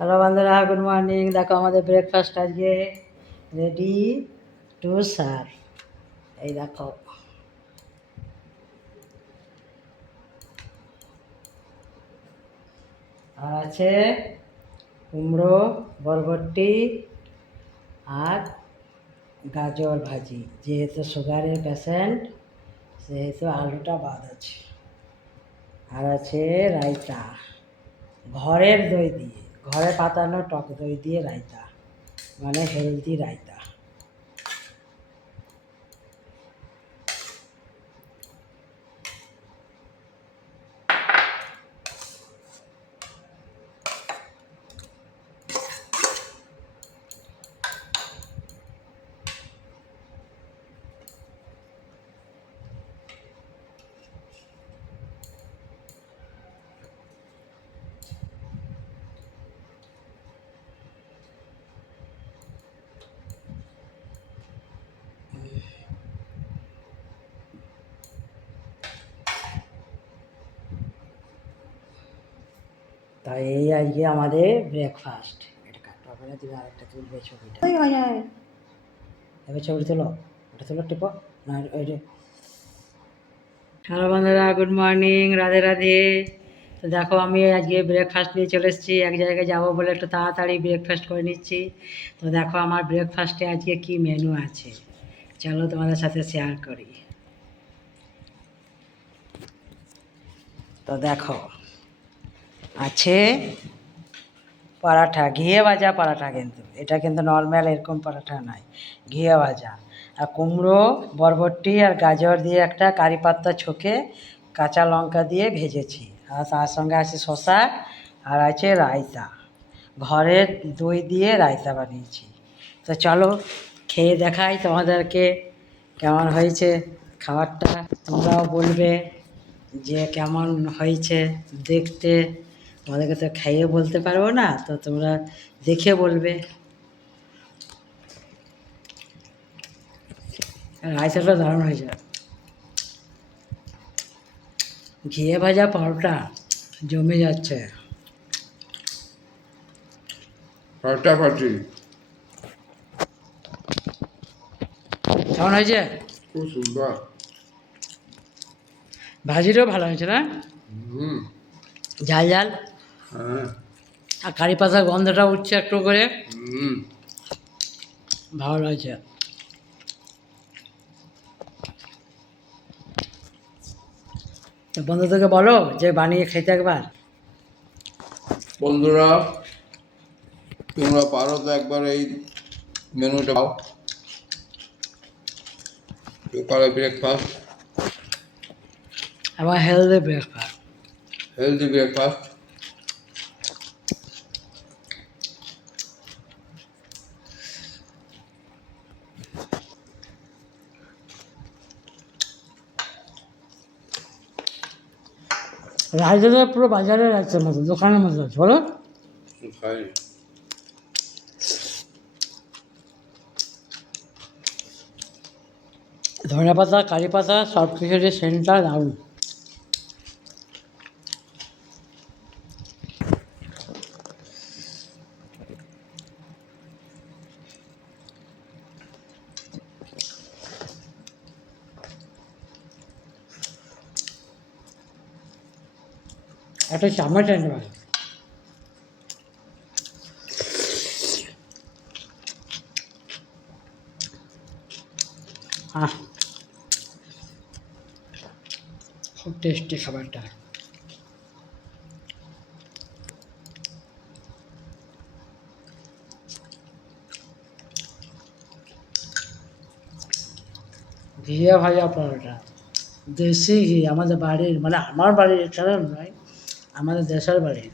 হ্যালো বন্ধুরা, good morning. দেখো আমাদের ব্রেকফাস্ট আজকে রেডি টু সার্ভ। এই দেখো, আর আছে কুমড়ো, বরবটি আর গাজর ভাজি। যেহেতু সুগারের পেশেন্ট সেহেতু আলুটা বাদ আছে। আর আছে রায়তা, ঘরের দই দিয়ে, ঘরে পাতানো টক দই দিয়ে রায়তা, মানে হেলদি রায়তা। তাই এই আজকে আমাদের ব্রেকফাস্ট। এটা কাটতে হবে না, তুমি আরেকটা তুলবে ছবিটা। এবার ছবি তোলো, ওটা তোলো, টিপো না ওই যে। হ্যালো বন্ধুরা, গুড মর্নিং, রাধে রাধে। তো দেখো আমি আজকে ব্রেকফাস্ট নিয়ে চলে এসেছি। এক জায়গায় যাবো বলে একটু তাড়াতাড়ি ব্রেকফাস্ট করে নিচ্ছি। তো দেখো আমার ব্রেকফাস্টে আজকে কি মেনু আছে, চলো তোমাদের সাথে শেয়ার করি। তো দেখো আছে পরাঠা, ঘিয়ে ভাজা পরাঠা, কিন্তু এটা কিন্তু নর্মাল এরকম পরাঠা নয়, ঘিয়ে ভাজা। আর কুমড়ো, বরবটি আর গাজর দিয়ে একটা কারি পাত্তা ছকে কাঁচা লঙ্কা দিয়ে ভেজেছি। আর তার সঙ্গে আছে শসা আর আছে রায়তা, ঘরের দই দিয়ে রায়তা বানিয়েছি। তো চলো খেয়ে দেখাই তোমাদেরকে কেমন হয়েছে খাবারটা। তোমরাও বলবে যে কেমন হয়েছে দেখতে। তোমাদেরকে তো খাইয়ে বলতে পারবো না, তো তোমরা দেখে বলবে। রায়তাটা দারুণ হয়েছে, ঘিয়ে ভাজা পরোটা জমে যাচ্ছে। ফাটাফাটি, কেমন হয়েছে? খুব সুন্দর। ভাজিটাও ভালো হয়েছে না, ঝাল ঝাল। হ্যাঁ। আর কারি পাতার গন্ধটা উঠছে একটু করে, হুম। ভালো লাগছে। তো বন্ধুদেরকে বলো যে বানিয়ে খেতে একবার। বন্ধুরা, তোমরা পারো তো একবার এই মেনুটা পাও, সকালে ব্রেকফাস্ট, আমার হেলদি ব্রেকফাস্ট। Healthy breakfast. রায়দাদা পুরো বাজারের রাস্তার মতো, দোকানের মতো আছে বলো। খাইনি। ধনে পাতা, কারি পাতা, সব কিছুর যে সেন্টটা দারুণ। একটা চামচ আনতে পারে। আহ, খুব টেস্টি খাবারটা। ঘিয়ে ভাজা পরোটা, দেশি ঘি, আমাদের বাড়ির, মানে আমার বাড়ির এছাড়া নয়, আমাদের দেশের বাড়ির।